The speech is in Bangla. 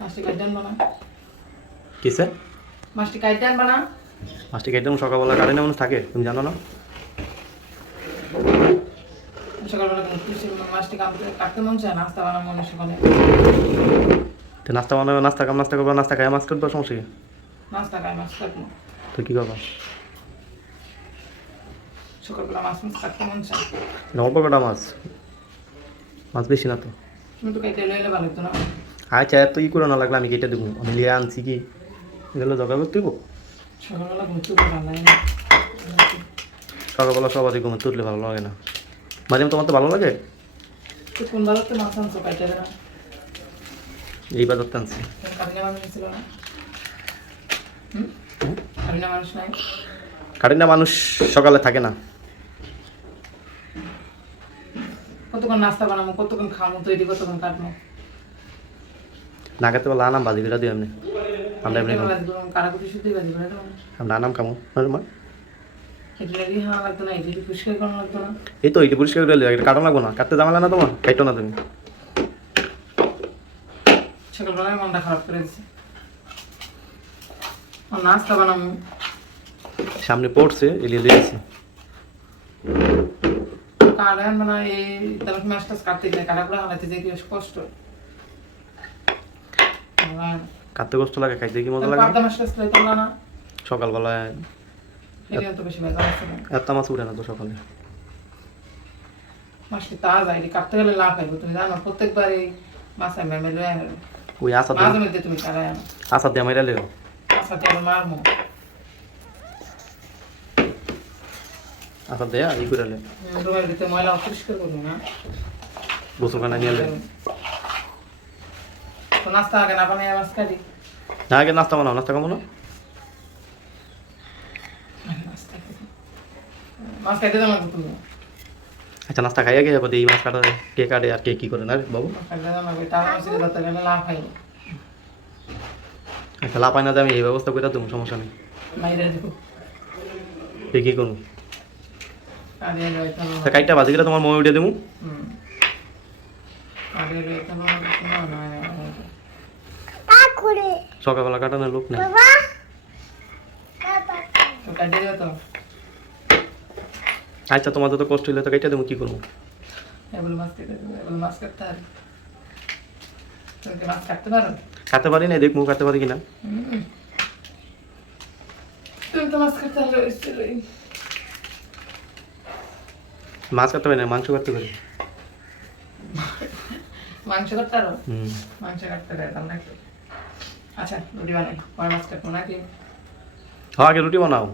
মাছটি কাটে আনবো না। কিসে? মাছটি কাটে আনবো না। মাছটি কেটে সকালবেলা কাটে না মানুষ থাকে, তুমি জানো না? সকালবেলা মাছটি কাটতে মন চায়, নাস্তা বানাবো মনে সকালে। তো নাস্তা বানাবে, নাস্তা করবো, নাস্তা খাই মাছ করবো, সমস্যা কি? নাস্তা খাই মাছ কাটবো। তো কী করবো? সকালবেলা মাছ কাটতে মন চায়। অল্প কটা মাছ, মাছ বেশি না তো। তুমি তো কেটে লইলে ভালো হতো না। আচ্ছা এত ই করে না লাগলে আমি কেটে দেবো, আমি লিয়ে আনছি কি এগুলো জগা করতে দেবো। সকালবেলা ঘুরতে ভালো লাগে না। সকালবেলা সবারই ঘুমে তুললে ভালো লাগে না। মাঝে তোমার তো ভালো লাগে। তো কোন বাজার তো মাছ আনছো কাটে দেবে না? এই বাজার টানছি। কাবিনা মানুষ ছিল না? কাবিনা মানুষ নাই? কাটি না মানুষ সকালে থাকে না। কতক্ষণ নাস্তা বানাবো, কতক্ষণ খাবো তৈরি, কতক্ষণ কাটবো? না খেতে বলে আনাম বাজি করে দিই এমনি। আমরা এমনি খাবো। কারাকুটি শুধুই বাজি করে দেবো। আমরা আনাম খাবো। এটা লাগি হওয়া লাগতো না, এটা পরিষ্কার করা লাগতো না। এই তো এইটা পরিষ্কার করে এটা কাটা লাগবো না, কাটতে জামালা না তোমার, খাইতো না তুমি। সকালবেলায় মনটা খারাপ করে দিচ্ছে। নাস্তা বানাবো। সামনে পড়ছে এলিয়ে লিয়েছি। কাটা মানে এই তারপর মাছ টাছ কাটতে গেলে কাটা করে হালাইতে যে কি কষ্ট। কাটতে কষ্ট লাগে, খাইতে কি মজা লাগে। পাবদা মাছ টাছ খাইতাম না। সকালবেলায় এটা তো বেশি মজা আছে না। এত মাছ উঠে না তো সকালে। মাছটি তাজা, এটি কাটতে গেলে লাভ পাইবো। তুমি জানো প্রত্যেকবারই মাছ আমি মেলে ওই আশা মাঝে মধ্যে তুমি কাটাই আনো। আশা দিয়ে মাইরা লেও। আচ্ছা তেল মারমো। আশা দেয়া ই করে লে রুমের ভিতরে ময়লা অপরিষ্কার করবো না। গোসলখানা নিয়ে লে। তো নাস্তা আগে না বানাই মাছ কাটি। না আগে নাস্তা বানাও, নাস্তা খাবো না। মাছ কাটে দেবো লাগবে তুমি। আচ্ছা নাস্তা খাইয়া গিয়ে যাবো এই মাছ কাটা কে কাটে আর কে কি করে না রে বাবু। কাটে দেবো লাগবে, তার মাছ ধরতে গেলে লাভ পাইবো। আচ্ছা লাপাই না যে আমি এই ব্যবস্থা করে দেবো, সমস্যা নেই। মাইরে দেবো। কে কি করবো? কাটিয়ে রয়েছে তা কাইটটা বাজি করে তোমার মই উঠে দেবো। কাটিয়ে রয়েছে সকালবেলা কাটানোর লোক নেই। তো কাটিয়ে দেবো তো। আচ্ছা তোমার যত কষ্ট হইলে তো কাইটা দেবো, কি করবো? এগুলো মাছ কেটে দেবো, এগুলো মাছ কাটতে হবে। তুমি কি মাছ কাটতে পারো? কাটতে পারি না, দেখবো কাটতে পারি কিনা। তুমি তো মাছ কাটতে পারো। মাছ কাটতে পারি না, মাংস কাটতে পারি। মাংস কাটতে পারো? হুম। মাংস কাটতে পারতাম নাকি? আচ্ছা রুটি বানাই, পরে মাছ কাটবো নাকি? হ্যাঁ আগে রুটি বানাও।